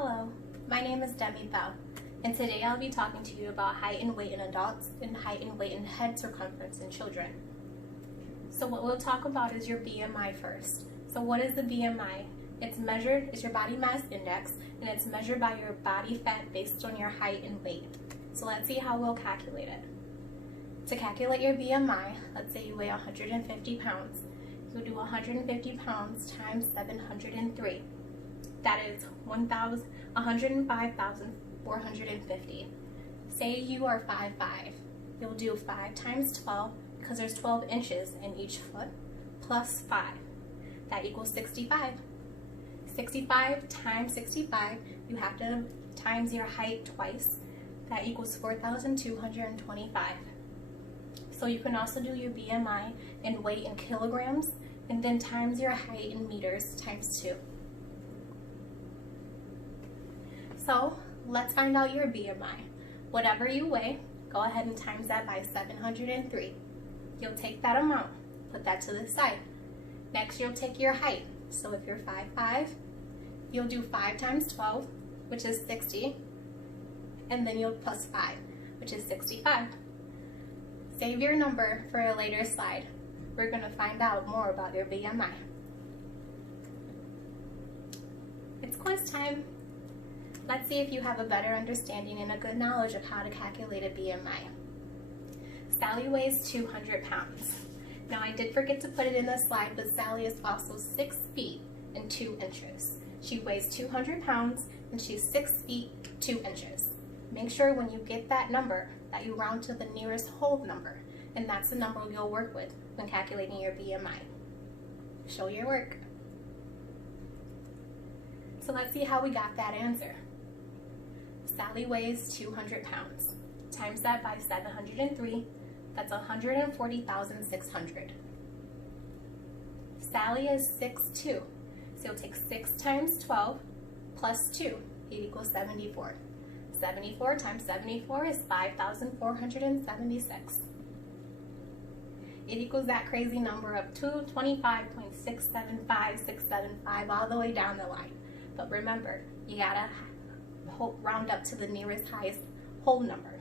Hello, my name is Demi Bell, and today I'll be talking to you about height and weight in adults and height and weight and head circumference in children. So what we'll talk about is your BMI first. So what is the BMI? It's your body mass index, and it's measured by your body fat based on your height and weight. So let's see how we'll calculate it. To calculate your BMI, let's say you weigh 150 pounds. You'll do 150 pounds times 703. That is 105,450. Say you are 5'5". You'll do 5 times 12, because there's 12 inches in each foot, plus 5. That equals 65. 65 times 65, you have to times your height twice. That equals 4,225. So you can also do your BMI and weight in kilograms, and then times your height in meters times 2. So let's find out your BMI. Whatever you weigh, go ahead and times that by 703. You'll take that amount, put that to the side. Next, you'll take your height. So if you're 5'5", you'll do 5 times 12, which is 60, and then you'll plus 5, which is 65. Save your number for a later slide. We're going to find out more about your BMI. It's quiz time. Let's see if you have a better understanding and a good knowledge of how to calculate a BMI. Sally weighs 200 pounds. Now I did forget to put it in the slide, but Sally is also 6 feet and 2 inches. She weighs 200 pounds and she's 6 feet 2 inches. Make sure when you get that number that you round to the nearest whole number, and that's the number you'll work with when calculating your BMI. Show your work. So let's see how we got that answer. Sally weighs 200 pounds. Times that by 703, that's 140,600. Sally is 6'2", so you'll take 6 times 12 plus 2, it equals 74. 74 times 74 is 5,476. It equals that crazy number of 225.675675 all the way down the line. But remember, you gotta round up to the nearest highest whole number.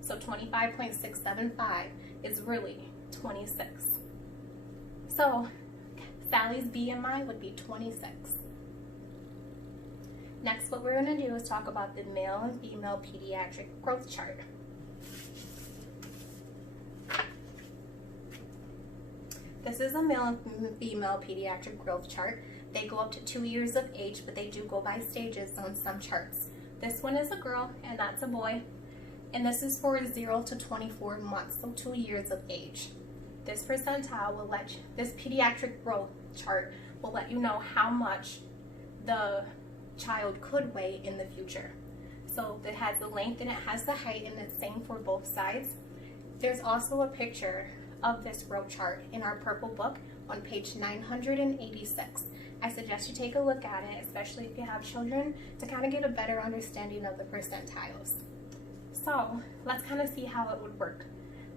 So 25.675 is really 26. So Sally's BMI would be 26. Next, what we're going to do is talk about the male and female pediatric growth chart. This is a male and female pediatric growth chart. They go up to 2 years of age, but they do go by stages on some charts. This one is a girl, and that's a boy. And this is for 0 to 24 months, so 2 years of age. This percentile will this pediatric growth chart will let you know how much the child could weigh in the future. So it has the length and it has the height, and it's same for both sides. There's also a picture of this growth chart in our purple book on page 986. I suggest you take a look at it, especially if you have children, to kind of get a better understanding of the percentiles. So let's kind of see how it would work.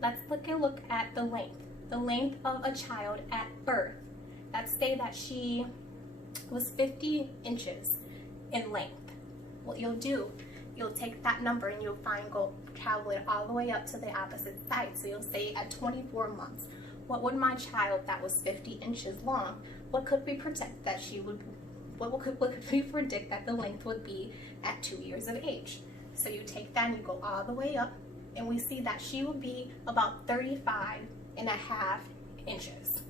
Let's look at the length. The length of a child at birth. Let's say that she was 50 inches in length. What you'll do, you'll take that number and you'll travel it all the way up to the opposite side. So you'll say at 24 months, what would my child that was 50 inches long, what could we predict that what could we predict that the length would be at 2 years of age? So you take that and you go all the way up, and we see that she will be about 35 and a half inches.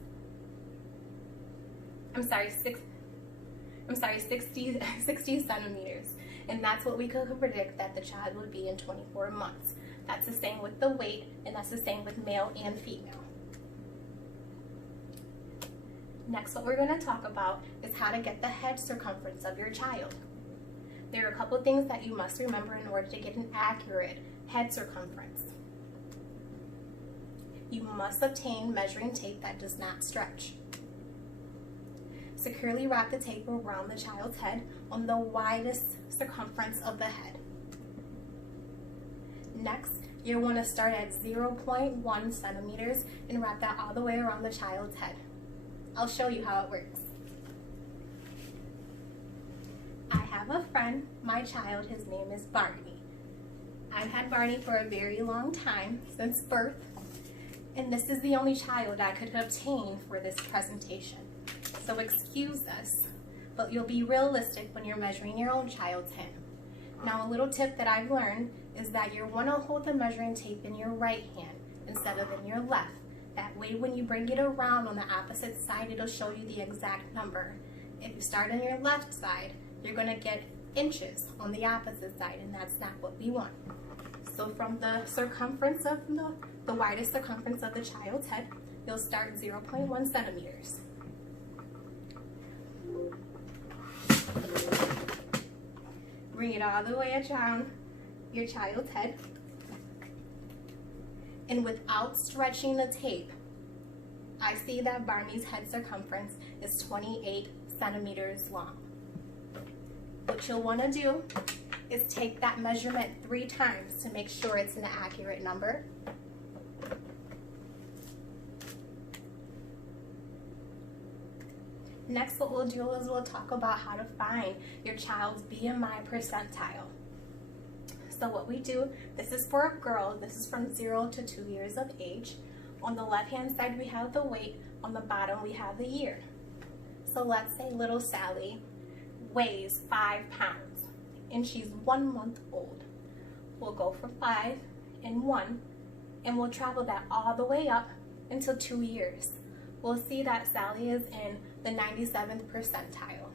60 centimeters. And that's what we could predict that the child would be in 24 months. That's the same with the weight, and that's the same with male and female. Next, what we're going to talk about is how to get the head circumference of your child. There are a couple of things that you must remember in order to get an accurate head circumference. You must obtain measuring tape that does not stretch. Securely wrap the tape around the child's head on the widest circumference of the head. Next, you'll want to start at 0.1 centimeters and wrap that all the way around the child's head. I'll show you how it works. I have have a friend, my child, his name is Barney. I've had Barney for a very long time, since birth, and this is the only child I could obtain for this presentation. So excuse us, but you'll be realistic when you're measuring your own child's hand. Now, a little tip that I've learned is that you want to hold the measuring tape in your right hand instead of in your left. That way, when you bring it around on the opposite side, it'll show you the exact number. If you start on your left side, you're going to get inches on the opposite side, and that's not what we want. So from the circumference of the widest circumference of the child's head, you'll start 0.1 centimeters. Bring it all the way around your child's head. And without stretching the tape, I see that Barney's head circumference is 28 centimeters long. What you'll want to do is take that measurement 3 times to make sure it's an accurate number. Next, what we'll do is we'll talk about how to find your child's BMI percentile. So what we do, this is for a girl, this is from 0 to 2 years of age. On the left-hand side, we have the weight. On the bottom, we have the year. So let's say little Sally weighs 5 pounds, and she's 1 month old. We'll go for 5 and 1, and we'll travel that all the way up until 2 years. We'll see that Sally is in the 97th percentile.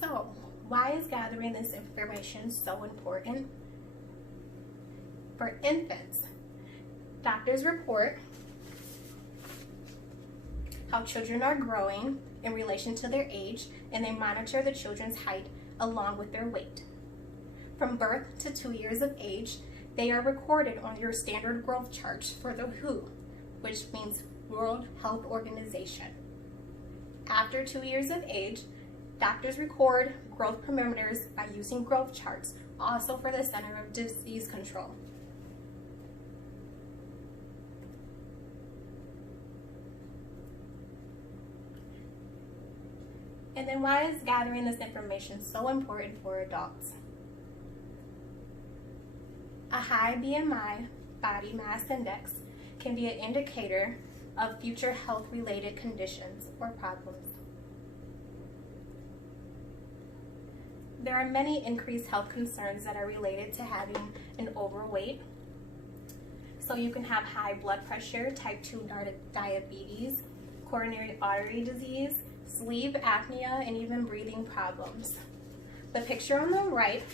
So, why is gathering this information so important? For infants, doctors report how children are growing in relation to their age, and they monitor the children's height along with their weight. From birth to 2 years of age, they are recorded on your standard growth charts for the WHO, which means World Health Organization. After 2 years of age, doctors record growth parameters by using growth charts, also for the Center of Disease Control. And then why is gathering this information so important for adults? A high BMI, body mass index, can be an indicator of future health-related conditions or problems. There are many increased health concerns that are related to having an overweight. So you can have high blood pressure, type 2 diabetes, coronary artery disease, sleep apnea, and even breathing problems. The picture on the right,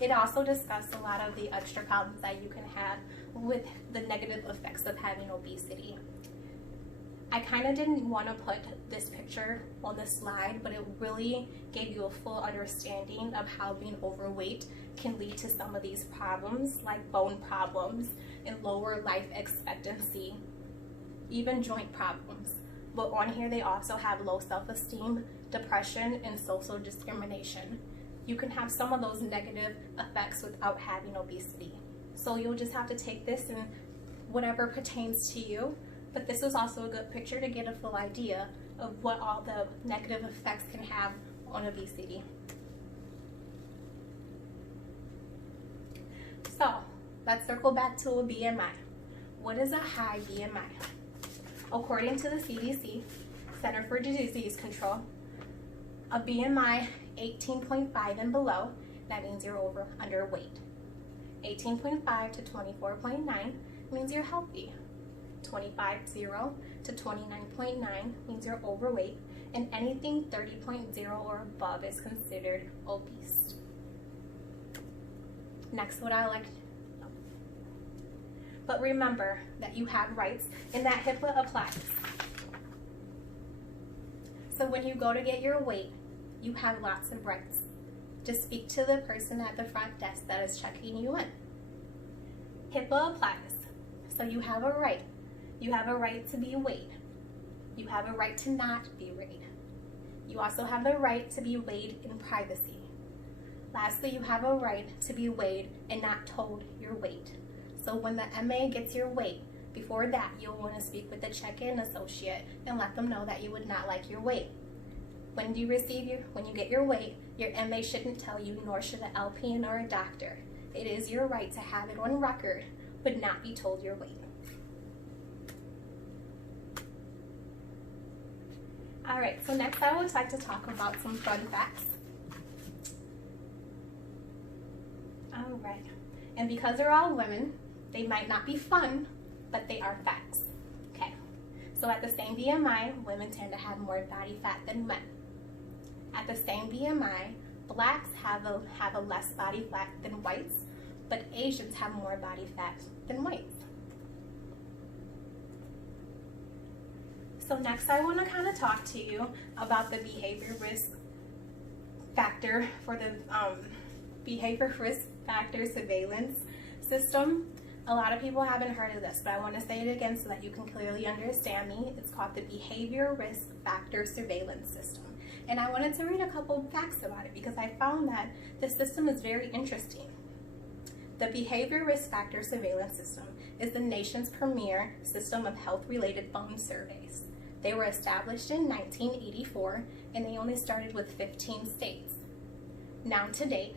it also discussed a lot of the extra problems that you can have with the negative effects of having obesity. I kind of didn't want to put this picture on the slide, but it really gave you a full understanding of how being overweight can lead to some of these problems, like bone problems and lower life expectancy, even joint problems. But on here, they also have low self-esteem, depression, and social discrimination. You can have some of those negative effects without having obesity. So you'll just have to take this and whatever pertains to you. But this was also a good picture to get a full idea of what all the negative effects can have on obesity. So let's circle back to a BMI. What is a high BMI? According to the CDC, Center for Disease Control, a BMI 18.5 and below, that means you're underweight. 18.5 to 24.9 means you're healthy. 25.0 to 29.9 means you're overweight, and anything 30.0 or above is considered obese. Next, what I like to know. But remember that you have rights and that HIPAA applies. So when you go to get your weight, you have lots of rights. Just speak to the person at the front desk that is checking you in. HIPAA applies, so you have a right. You have a right to be weighed. You have a right to not be weighed. You also have the right to be weighed in privacy. Lastly, you have a right to be weighed and not told your weight. So when the MA gets your weight, Before that, you'll want to speak with the check-in associate and let them know that you would not like your weight. When you get your weight, your MA shouldn't tell you, nor should an LPN or a doctor. It is your right to have it on record, but not be told your weight. Alright, so next I would like to talk about some fun facts. Alright, and because they're all women, they might not be fun, but they are facts. Okay, so at the same BMI, women tend to have more body fat than men. At the same BMI, blacks have a less body fat than whites, but Asians have more body fat than whites. So next I want to kind of talk to you about the behavior risk factor for the behavior risk factor surveillance system. A lot of people haven't heard of this, but I want to say it again so that you can clearly understand me. It's called the behavior risk factor surveillance system. And I wanted to read a couple of facts about it because I found that this system is very interesting. The behavior risk factor surveillance system is the nation's premier system of health-related phone surveys. They were established in 1984, and they only started with 15 states. Now to date,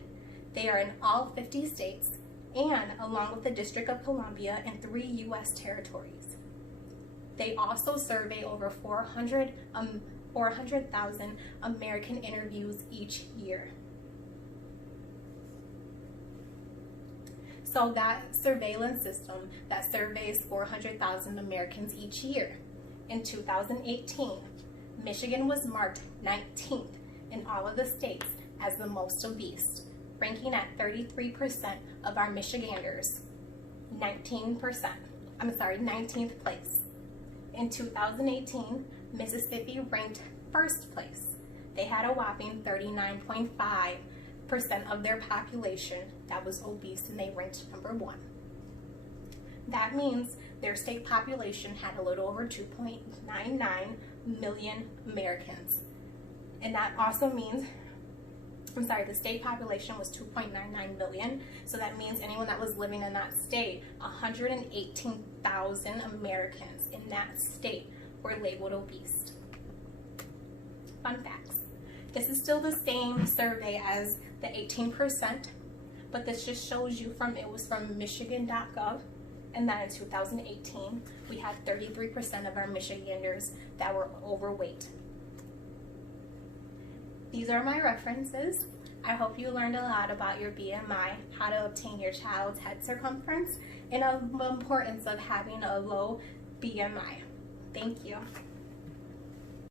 they are in all 50 states and along with the District of Columbia and 3 U.S. territories. They also survey over 400,000 American interviews each year. So that surveillance system that surveys 400,000 Americans each year. In 2018, Michigan was marked 19th in all of the states as the most obese, ranking at 33% of our Michiganders, 19th place. In 2018, Mississippi ranked first place. They had a whopping 39.5% of their population that was obese, and they ranked number 1. That means their state population had a little over 2.99 million Americans. And that also means, the state population was 2.99 million, so that means anyone that was living in that state, 118,000 Americans in that state were labeled obese. Fun facts. This is still the same survey as the 18%, but this just shows you it was from Michigan.gov, and that in 2018, we had 33% of our Michiganders that were overweight. These are my references. I hope you learned a lot about your BMI, how to obtain your child's head circumference, and the importance of having a low BMI. Thank you.